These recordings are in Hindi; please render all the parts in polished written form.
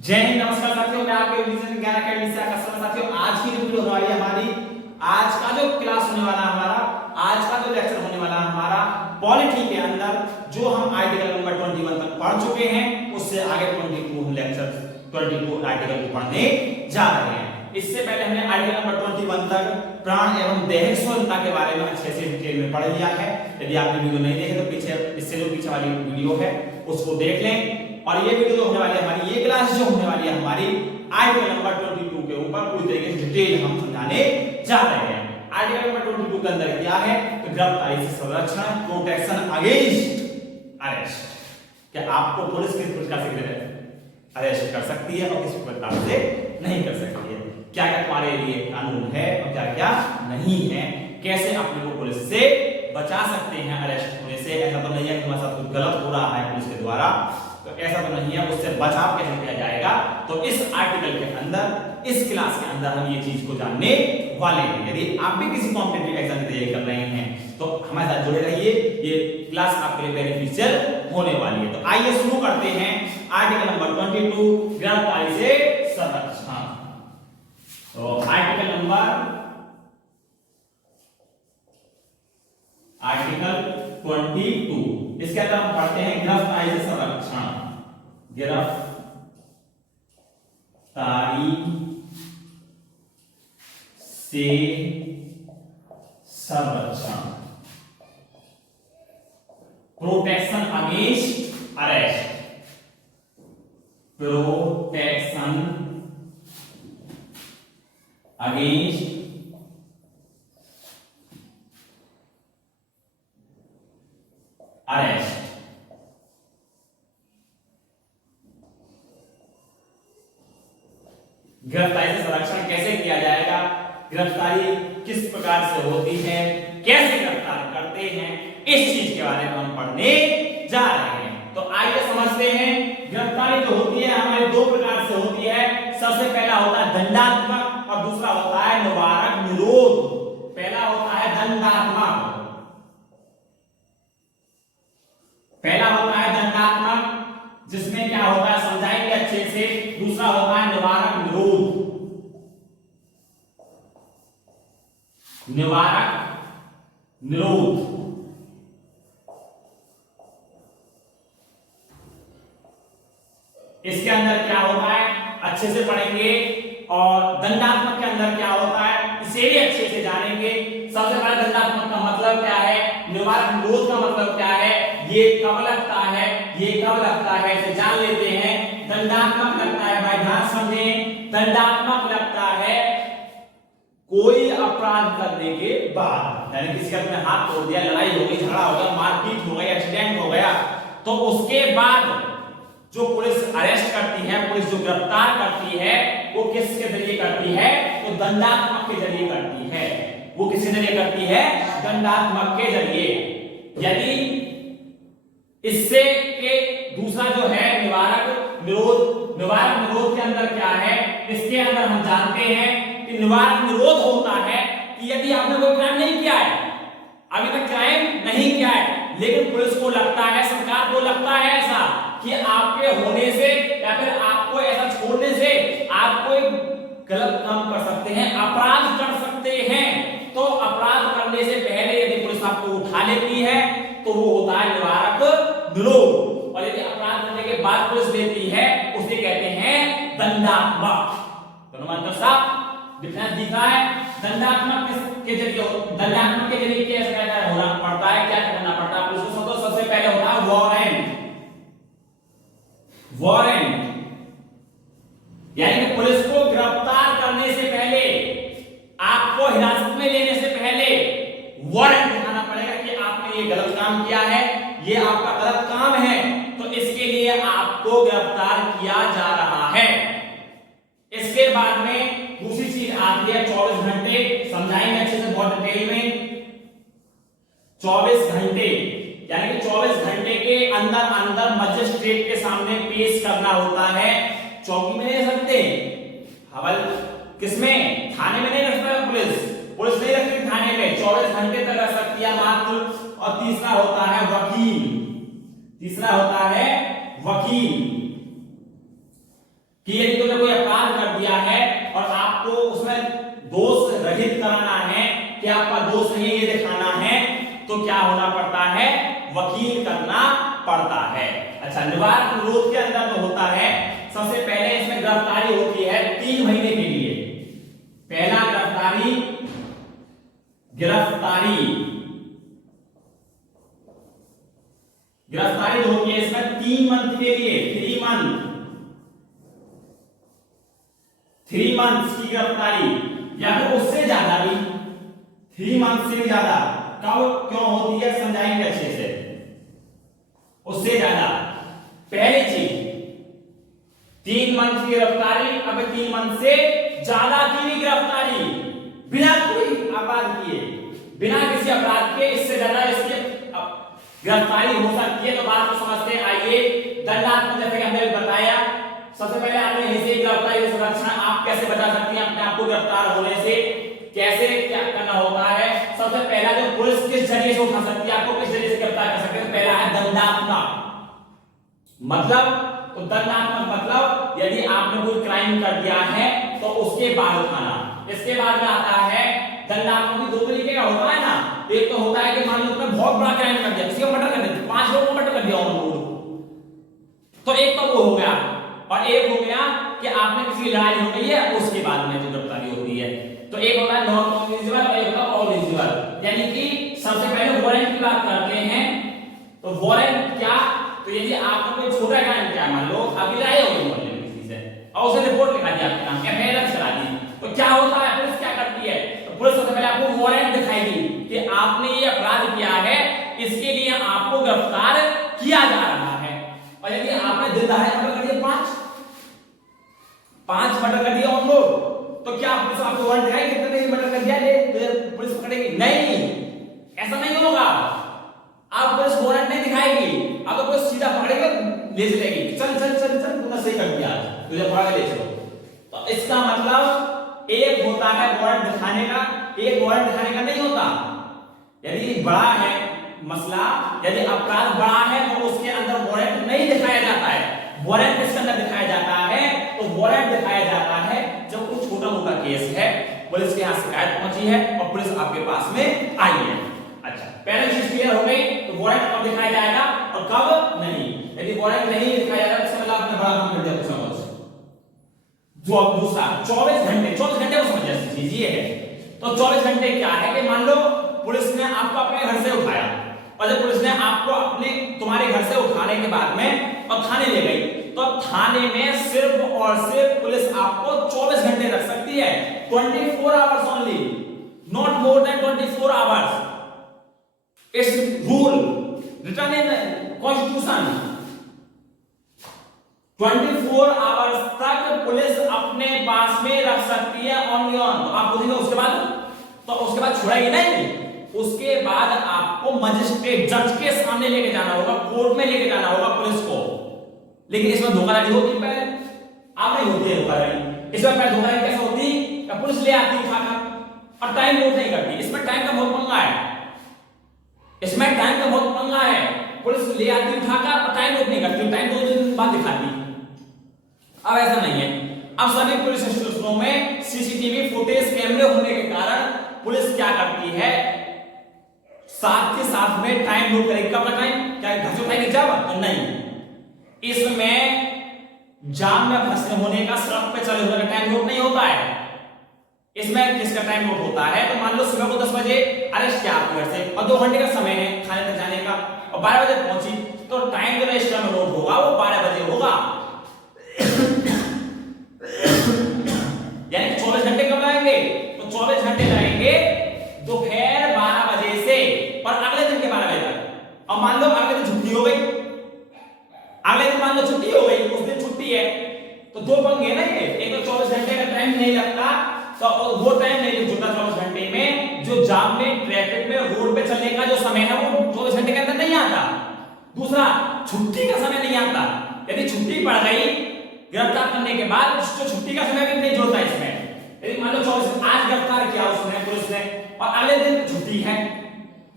जय हिंद, नमस्कार साथियों, मैं आपके रिवीजन ज्ञान अकेडमी से आकाश शर्मा। साथियों, आज की जो वीडियो होने वाली है हमारी, आज का जो क्लास होने वाला है हमारा, आज का जो लेक्चर होने वाला है हमारा पॉलिटी के अंदर जो हम आर्टिकल नंबर 21 तक पढ़ चुके हैं, उससे आगे 22 लेक्चर 22 आर्टिकल को पढ़ने जा रहे हैं। इससे पहले हमने आर्टिकल नंबर 21 तक प्राण एवं दैहिक स्वतंत्रता के बारे में अच्छे से डिटेल में पढ़ लिया है। यदि आपने वीडियो नहीं देखे तो पीछे इससे जो पीछे वाली वीडियो है उसको देख लें। और ये वीडियो जो होने वाली है हमारी, ये क्लास जो होने वाली है हमारी आर्टिकल नंबर 22 के ऊपर पूरी तरीके से डिटेल हम समझाने जा रहे हैं। आर्टिकल नंबर 22 के अंदर क्या है तो गिरफ्तारी से संरक्षण, प्रोटेक्शन अगेंस्ट अरेस्ट। क्या आपको पुलिस किस प्रकार से अरेस्ट कर सकती है और किस प्रकार से नहीं कर सकती है, क्या क्या तुम्हारे लिए कानून है और क्या क्या नहीं है, कैसे अपने को पुलिस से बचा सकते हैं अरेस्ट होने से। ऐसा तो नहीं है कि हमारे साथ कुछ गलत हो रहा है पुलिस के द्वारा, तो ऐसा तो नहीं है, उससे बचाव कैसे किया जाएगा। तो इस आर्टिकल के अंदर, इस क्लास के अंदर हम ये चीज को जानने वाले हैं। यदि आप भी किसी कॉम्पिटिटिव एग्जाम की तैयारी कर रहे हैं तो हमारे साथ जुड़े रहिए, ये क्लास आपके लिए बेनिफिशियल होने वाली है। तो आइए शुरू करते हैं आर्टिकल नंबर 22, गिरफ्तारी से संरक्षण। तो आर्टिकल 22, इसके अंदर हम पढ़ते हैं गिरफ्तारी से संरक्षण। गिरफ्तारी से संरक्षण, protection against arrest, protection against arrest. गिरफ्तारी से संरक्षण कैसे किया जाएगा, गिरफ्तारी किस प्रकार से होती है, कैसे गिरफ्तार करते हैं, इस चीज के बारे में हम पढ़ने जा रहे हैं। तो आइए समझते हैं। गिरफ्तारी जो होती है हमारे दो प्रकार से होती है। सबसे पहला होता है दंडात्मक और दूसरा होता है निवारक निरोध। पहला होता है दंडात्मक, पहला होता है दंडात्मक जिसमें क्या होता है समझाएंगे अच्छे से। दूसरा होता है निवारक निरोध। निवारक निरोध इसके अंदर क्या होता है अच्छे से पढ़ेंगे, और दंडात्मक के अंदर क्या होता है इसे भी अच्छे से जानेंगे। सबसे पहले दंडात्मक का मतलब क्या है, निवारक निरोध का मतलब क्या है, ये कब लगता है, ये कब लगता है, इसे जान लेते हैं। दंडात्मक लगता है भाई, ध्यान समझें, दंडात्मक लगता है कोई अपराध करने के बाद, यानी किसी का तुमने हाथ तोड़ दिया, लड़ाई हो गई, झगड़ा हो गया, मारपीट हो गई, एक्सीडेंट हो गया, तो उसके बाद जो पुलिस अरेस्ट करती है, पुलिस जो गिरफ्तार करती है, वो किसके जरिए करती है तो दंडात्मक के जरिए करती है। वो किसके जरिए करती है, दंडात्मक के जरिए। यदि इससे के दूसरा जो है निवारक निरोध, निवारक निरोध के अंदर क्या है, इसके अंदर हम जानते हैं कि निवारक निरोध होता है कि यदि आपने कोई क्राइम नहीं किया है, अभी तक क्राइम नहीं किया है, लेकिन पुलिस को लगता है, सरकार को लगता है ऐसा कि आपके होने से या फिर आपको ऐसा छोड़ने से आप कोई गलत काम कर सकते हैं, अपराध कर सकते हैं, तो अपराध करने से पहले यदि पुलिस आपको उठा लेती है तो वो होता है निवारक निरोध। और यदि अपराध करने के बाद पुलिस लेती है उसे कहते हैं दंडात्मक। तो मतलब साहब डिफरेंस दिखा है। दंडात्मक के जरिए, दंडात्मक के जरिए कैसे कहता है होना पड़ता है, क्या करना पड़ता है पुलिस को। सबसे पहले होता है वारंट। वारंट यानी कि पुलिस को गिरफ्तार करने से पहले, आपको हिरासत में लेने से पहले वारंट दिखाना पड़ेगा कि आपने ये गलत काम किया है, ये आपका गलत काम है, तो इसके लिए आपको गिरफ्तार किया जा रहा है। इसके बाद में दूसरी चीज आती है 24 घंटे, समझाएंगे अच्छे से बहुत डिटेल में। 24 घंटे यानी कि 24 घंटे के अंदर अंदर मजिस्ट्रेट के सामने पेश करना होता है। चौकी में नहीं रख सकते, हवल किसमें, थाने में नहीं रख सकता पुलिस, पुलिस नहीं रखती थाने में, 24 घंटे तक रख सकती है मात्र। और तीसरा होता है वकील, तीसरा होता है वकील कि यदि तुमने कोई अपराध कर दिया है और आपको उसमें दोष रहित कराना है कि आपका दोष नहीं ये दिखाना है, तो क्या होना पड़ता है, वकील करना पड़ता है। अच्छा, निवारक अनुरोध के अंदर जो होता है, सबसे पहले इसमें गिरफ्तारी होती है 3 महीने के लिए। पहला गिरफ्तारी जो होती है इसमें 3 मंथ के लिए, 3 मंथ्स की गिरफ्तारी, या फिर उससे ज्यादा भी, 3 मंथ से भी ज्यादा कब क्यों होती है समझाएंगे अच्छे से। उससे ज्यादा, पहली चीज 3 मंथ की गिरफ्तारी, अब 3 मंथ से ज्यादा की भी गिरफ्तारी बिना कोई अपराध किए, बिना किसी अपराध के इससे ज्यादा इसकी गिरफ्तारी हो सकती है। तो बात को समझते हैं, आइए दंडात्मक, जैसे कि हमने बताया, सबसे पहले आपने ऐसे गिरफ्तारी सुरक्षा आप कैसे बचा सकती हैं अपने आप को गिरफ्तार होने से, कैसे क्या करना होता है। सबसे पहला जो पुलिस किस जरिए से उठा सकती है, आपको किस जरिए से गिरफ्तार कर सकते हैं, पहला है दंडात्मक मतलब। तो दंडात्मक मतलब यदि आपने कोई क्राइम कर दिया है तो उसके बाद उठाना। इसके बाद में आता है दंडात्मक भी 2 तरीके का होता है ना। एक तो होता है कि मान लो तुमने बहुत बड़ा क्राइम कर दिया, किसी को मर्डर कर दिया, 5 लोगों को मर्डर कर दिया तो एक तो वो हो गया, और एक हो गया कि आपने किसी लड़ाई हो गई है उसके बाद में जो गिरफ्तारी होती है। तो एक होता है नॉन कॉग्निजेबल और एक होता है कॉग्निजेबल। यानी कि सबसे पहले वारंट की बात करते हैं। तो वारंट क्या, तो यदि आपने कोई छोटा क्राइम किया, मान लो अभी लड़ाई हो गई मोहल्ले में किसी से और उसे रिपोर्ट लिखा दिया आपके नाम, एफआईआर चला दी, तो क्या होता है, पुलिस क्या करती है, तो पुलिस सबसे पहले आपको वारंट दिखाएगी कि आपने ये अपराध किया है, इसके लिए आपको गिरफ्तार किया जा रहा है। और यदि आपने दिन दहाड़े मर्डर कर दिया, 5 मर्डर कर दिया उन लोग, तो क्या पुलिस आपको वारंट दिखाएगी कितने मर्डर कर दिया, तो पुलिस पकड़ेगी नहीं, ऐसा नहीं होगा। आप पुलिस वारंट नहीं दिखाएगी, अब तो पुलिस सीधा पकड़ेगा, ले चलेगी, चल चल चल चल तूने सही कर दिया, तुझे पकड़ के ले चलो। तो इसका मतलब एक होता है वारंट दिखाने का, एक वारंट दिखाने का नहीं होता। यदि बड़ा है मसला, यदि अपराध बड़ा है तो उसके अंदर वारंट नहीं दिखाया जाता है। वारंट किसके अंदर दिखाया जाता है, तो वारंट दिखाया जाता है जब कोई छोटा मोटा केस है, पुलिस के यहाँ शिकायत पहुंची है और पुलिस आपके पास में आई है। अच्छा, पहले चीज क्लियर हो गई, तो वारंट कब दिखाया जाएगा और कब नहीं। यदि वारंट नहीं दिखाया जाएगा तो मतलब आपने बड़ा काम कर दिया, कुछ समझ। जो दूसरा 24 घंटे को समझ लीजिए है। तो 24 घंटे क्या है कि मान लो पुलिस ने आपको अपने घर से उठाया, और जब पुलिस ने आपको तुम्हारे घर से उठाने के बाद में और थाने ले गई, तो थाने में सिर्फ और सिर्फ पुलिस आपको 24 घंटे रख सकती है, 24 hours only, not more than 24 hours. It's rule written in constitution. 24 hours तक पुलिस अपने पास में रख सकती है ऑन ऑन। तो आप बोलेंगे उसके बाद छुड़ाएगी नहीं, उसके बाद आपको मजिस्ट्रेट जज के सामने लेके जाना होगा, कोर्ट में लेके जाना होगा पुलिस को। लेकिन इसमें धोखाधड़ी होती है, पहले आप नहीं होती है धोखाधड़ी। इसमें पहले धोखाधड़ी कैसे होती है, पुलिस ले आती उठाकर और टाइम नोट नहीं करती। इसमें टाइम का बहुत पंगा है, पुलिस ले आती उठाकर और टाइम नोट नहीं करती, टाइम 2 दिन बाद दिखाती। अब ऐसा नहीं है, अब सभी पुलिस स्टेशनों में सीसीटीवी फुटेज कैमरे होने के कारण पुलिस क्या करती है, साथ के साथ में टाइम नोट करेगी। कब टाइम, क्या घर से उठाएगी जब, तो नहीं, इसमें जाम में फंसे होने का, सड़क पे चले होने का टाइम नोट नहीं होता है। इसमें किसका टाइम नोट होता है, तो मान लो सुबह को 10 बजे अरेस्ट किया आपके घर से और 2 घंटे का समय है थाने तक जाने का, और 12 बजे पहुंची, तो टाइम जो रजिस्टर में नोट होगा वो 12 बजे होगा। यानी 24 घंटे कब लगेंगे, तो 24 घंटे लगेंगे दोपहर 12 बजे से और अगले दिन के 12 बजे तक। और मान लो अगले दिन छुट्टी हो गई, उस दिन छुट्टी है, तो 2 पंगे ना ये, एक तो 24 घंटे का टाइम नहीं लगता, तो वो टाइम नहीं जुड़ता 24 घंटे में, जो जाम में, ट्रैफिक में, रोड पे चलने का जो समय है वो 24 घंटे के अंदर नहीं आता। दूसरा, छुट्टी का समय नहीं आता। यदि छुट्टी पड़ गई गिरफ्तार करने के बाद, जो छुट्टी का समय भी नहीं जुड़ता इसमें। यदि मान लो 24 आज गिरफ्तार किया उसने पुलिस ने और अगले दिन छुट्टी है,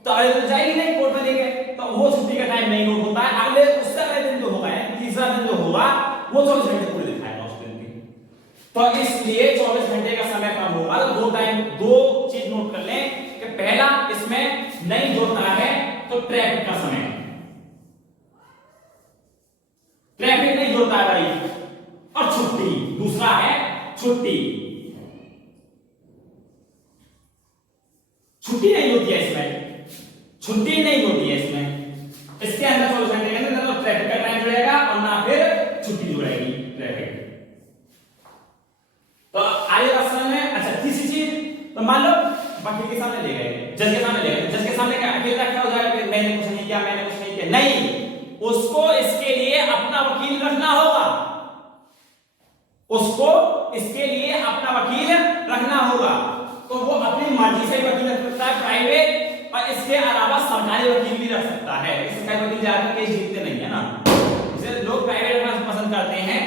तो अगले दिन जाएगी नहीं कोर्ट में लेके, तो वो छुट्टी का टाइम नहीं नोट होता है। अगले उससे अगले दिन जो होगा, तीसरा दिन जो होगा, वो 24 घंटे पूरे दिखाएगा उस दिन की। तो इसलिए 24 घंटे का समय कम होगा। तो दो चीज नोट कर लें कि पहला इसमें नहीं जोड़ता है तो ट्रैफिक का समय, ट्रैफिक नहीं जोड़ता है भाई, और छुट्टी दूसरा है छुट्टी, छुट्टी नहीं होती है इसमें, छुट्टी नहीं होती है इसमें। इसके अंदर 24 घंटे के अंदर ना ट्रैफिक का टाइम जुड़ेगा और ना फिर छुट्टी जुड़ेगी ट्रैफिक। तो आगे बात समझ में। अच्छा तीसरी चीज, तो मान लो वकील के सामने ले गए, जज के सामने ले गए, जज के सामने क्या अकेला क्या हो जाएगा कि मैंने कुछ नहीं किया, मैंने कुछ नहीं किया, नहीं, उसको इसके लिए अपना वकील रखना होगा, उसको इसके लिए अपना वकील रखना होगा। तो वो अपनी मर्जी से वकील रख सकता है प्राइवेट, और इसके अलावा सरकारी वकील भी रख सकता है। सरकारी वकील ज्यादा केस जीतते नहीं है ना, इसे लोग प्राइवेट रखना पसंद करते हैं।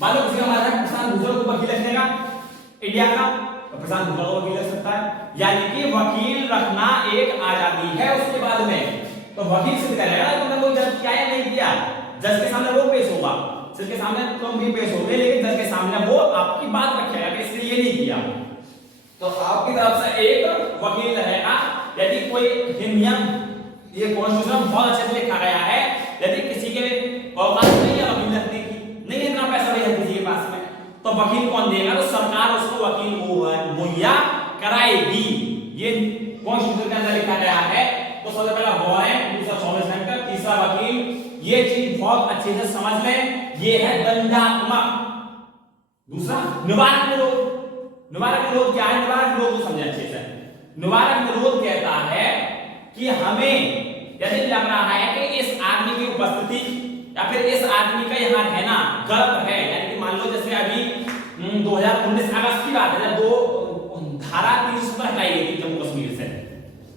मान लो किसी का हमारा प्रशांत भूषण को वकील रखने का इंडिया का, तो प्रशांत भूषण को वकील रख सकता है। यानी कि वकील रखना एक आजादी है उसके बाद में। तो वकील सिद्ध करेगा तुमने कोई जज किया या नहीं किया, जज के सामने वो पेश होगा, जज के सामने तुम भी पेश होगे, लेकिन जज के सामने वो आपकी बात रखेगा कि इसने ये नहीं किया। तो आपकी तरफ से एक वकील रहेगा। यदि कोई नियम, ये कॉन्स्टिट्यूशन बहुत अच्छे से लिखा गया है, यदि किसी के औकात नहीं है वकील रखने की, नहीं इतना पैसा नहीं है किसी के पास में, तो वकील कौन देगा? तो सरकार उसको वकील मुहैया कराएगी। ये कॉन्स्टिट्यूशन के अंदर लिखा गया है। तो सबसे पहला वारंट, दूसरा 24 घंटे, तीसरा वकील। ये चीज बहुत अच्छे से समझ लें, ये है दंडात्मक। दूसरा निवारक विरोध। निवारक विरोध क्या है? निवारक विरोध को समझे अच्छे से। निवारक विरोध कहता है कि हमें यदि लग रहा है कि इस आदमी की उपस्थिति या फिर इस आदमी का यहाँ रहना गलत है, यानी कि मान लो जैसे अभी 2019 अगस्त की बात है, जब धारा 370 हटाई गई थी जम्मू कश्मीर से,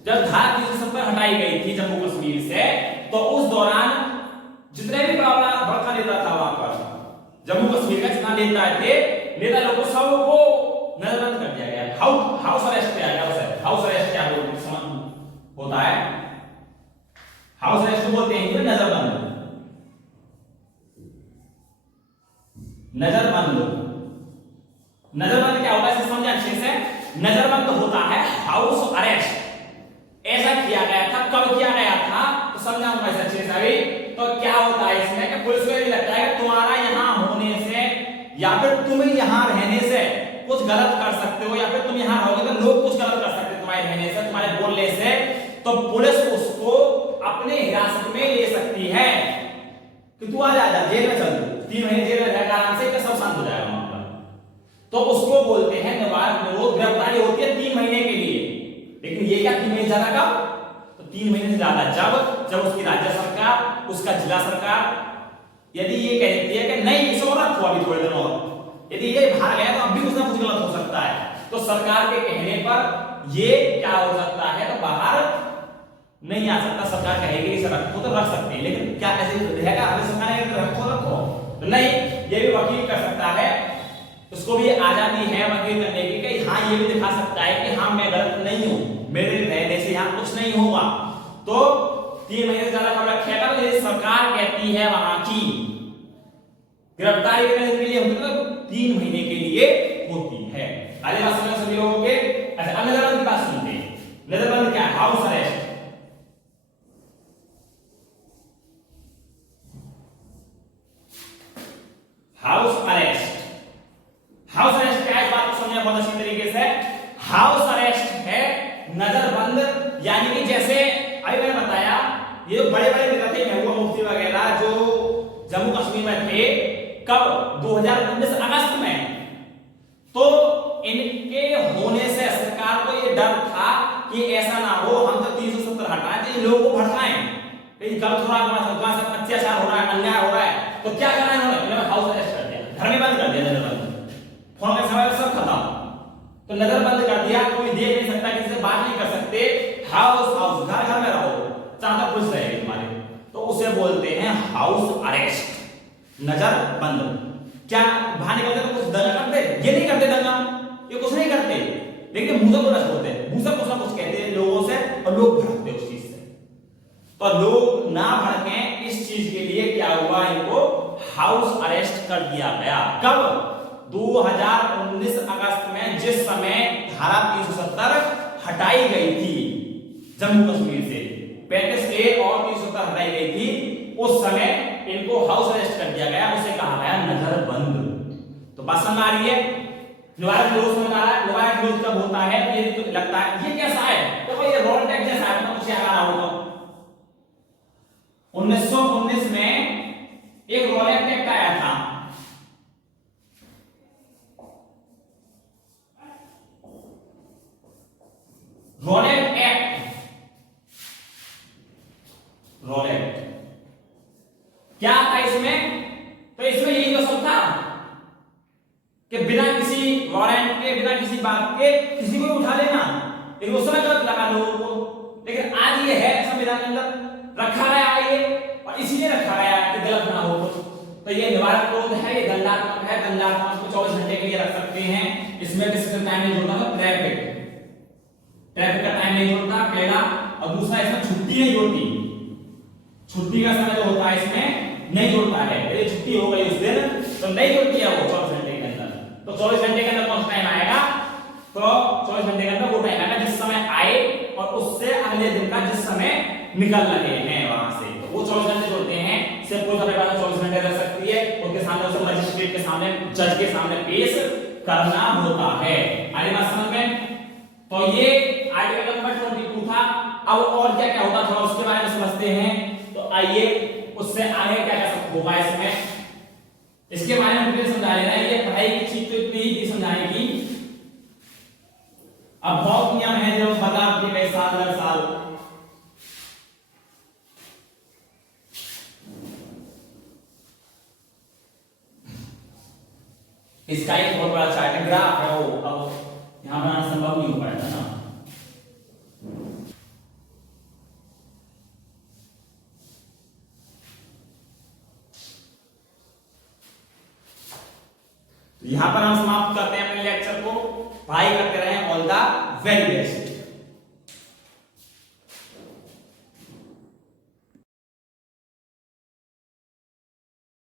जब धारा 370 हटाई गई थी जम्मू कश्मीर से, तो उस दौरान जितने भी बड़ा नेता था वहां पर, जम्मू कश्मीर का जितना नेता थे, नेता लोगों सबको नजरबंद कर दिया गया, हाउस अरेस्ट किया गया उसे। हाउस अरेस्ट क्या होता है? हाउस अरेस्ट बोलते हैं नजरबंद। नजरबंद, नजरबंद क्या होगा इसे समझे अच्छे से। नजरबंद होता है हाउस अरेस्ट। ऐसा किया गया था, कब किया गया था तो समझाऊंगा इसे अच्छे से अभी। तो क्या होता है इसमें कि पुलिस को ये लगता है कि तुम्हारा यहां होने से या फिर तुम यहां रहने से कुछ गलत कर सकते हो, या फिर तुम यहां रहोगे तो लोग कुछ गलत कर सकते हैं तुम्हारे रहने से, तुम्हारे बोलने से, तो पुलिस उसको अपने हिरासत में ले सकती है कि तू आ जा, जेल में चल, 3 महीने जेल में रहेगा आराम से, सब शांत हो जाएगा मामला। तो उसको बोलते हैं निवारक विरोध। गिरफ्तारी होती है 3 महीने के लिए, लेकिन ये क्या 3 महीने ज्यादा कब? तो 3 महीने से ज्यादा जब उसकी राज्य सरकार, उसका जिला सरकार यदि ये कहती है कि नहीं इसे और रखो अभी थोड़े दिन और, यदि ये भाग गया तो अब भी कुछ ना कुछ गलत हो सकता है, तो सरकार के कहने पर ये क्या हो सकता है, तो बाहर नहीं आ सकता। सरकार कहेगी इसे रखो तो रख सकते हैं, लेकिन क्या ऐसे रहेगा? अभी सरकार कहेगी रखो तो नहीं, ये भी वकील कर सकता है, उसको भी आजादी है वकील करने की कि हाँ ये भी दिखा सकता है कि हाँ मैं गलत नहीं हूं, मेरे रहने से यहाँ कुछ नहीं होगा। तो 3 महीने से ज्यादा कब रखेगा? तो ये सरकार कहती है वहां की गिरफ्तारी करने के लिए होती है, तो 3 महीने के लिए होती है। आगे बात समझ सभी लोगों के। अच्छा अब नजरबंद की बात सुनते हैं। नजरबंद क्या है? House arrest. House arrest, house arrest क्या है इस बात को समझना बहुत अच्छी तरीके से। हाउस अरेस्ट है नजरबंद, यानी कि जैसे अभी मैंने बताया ये बड़े बड़े नेता थे, महबूबा मुफ्ती वगैरह जो जम्मू कश्मीर में थे, कब? 2019 अगस्त में। तो इनके होने से सरकार को ये डर था कि ऐसा ना हो हम तो 370 हटाएं तो इन लोगों को भड़काएं, गलत हो रहा है, हमारे साथ अत्याचार हो रहा है, अन्याय हो रहा है, तो क्या करना है इन्होंने? हाउस अरेस्ट कर दिया, घर में बंद कर दिया, नजरबंद, फोन का समय सब खत्म। तो नजरबंद कर दिया, कोई देख नहीं सकता, किसी से बात नहीं कर सकते, हाउस घर में रहो, चाहता पुलिस रहेगी तुम्हारे, तो उसे बोलते हैं हाउस अरेस्ट, नजरबंद। क्या बाहर निकलते तो कुछ दंगा करते? ये नहीं करते दंगा, ये कुछ नहीं करते, लेकिन मुंह से कुछ बोलते हैं, मुंह से कुछ ना कुछ कहते हैं लोगों से, और लोग भड़कते उस चीज से। तो लोग ना भड़कें इस चीज के लिए क्या हुआ, इनको हाउस अरेस्ट कर दिया गया। कब? 2019 अगस्त में जिस समय धारा 370 हटाई गई थी जम्मू कश्मीर से, 35A और 370 हटाई गई थी, उस समय इनको हाउस अरेस्ट कर दिया गया, उसे कहा गया नजरबंद। तो बात समझ आ रही है? निवारक निरोध समझ आ रहा है? निवारक निरोध कब होता है? ये तो लगता है ये कैसा है, तो ये रोल टैक्स जैसा है, तो कुछ याद आ रहा होगा। 1919 में एक रोल एक्ट आया था, रोलेट एक्ट। रोलेट क्या था इसमें? तो इसमें यही तो सब था कि बिना किसी वारंट के, बिना किसी बात के किसी को उठा लेना, लेकिन उस समय गलत लगा लोगों को। लेकिन आज ये है संविधान के अंदर रखा गया ये, और इसीलिए रखा गया कि गलत ना हो। तो ये निवारक निरोध है, ये दंडात्मक है। दंडात्मक को 24 घंटे के लिए रख सकते हैं। इसमें किसी का टाइम नहीं जोड़ना, ट्रैफिक का टाइम नहीं जोड़ता पहला, और दूसरा इसमें छुट्टी नहीं जोड़ती। छुट्टी का समय जो होता है इसमें नहीं जोड़ता है। यदि छुट्टी हो गई उस दिन तो नहीं जोड़ती है वो 24 घंटे के अंदर। तो 24 घंटे के अंदर कौन सा टाइम आएगा? तो 24 घंटे के अंदर वो टाइम आएगा जिस समय आए और उससे अगले दिन का जिस समय निकल रहे हैं वहां से, तो वो 24 घंटे जोड़ते हैं। सिर्फ कोई अपने पास 24 घंटे रह सकती है, उनके सामने उसे मजिस्ट्रेट के सामने, जज के सामने पेश करना होता है। आगे बात समझ में? तो ये आर्टिकल नंबर 22 था। अब और क्या क्या होता था उसके बारे में समझते हैं। तो आइए उससे आगे क्या क्या होगा इसमें, इसके बारे में मुझे समझा लेना है। ये पढ़ाई की चीज तो इतनी ही थी समझाने की। अब बहुत नियम है जो बता आपके कई साल हर साल। इसका एक बहुत बड़ा चार्ट ग्राफ है, वो अब यहां बनाना संभव नहीं हो पाएगा ना। यहां पर हम समाप्त करते हैं अपने लेक्चर को। पढ़ाई करते रहें। All the very best.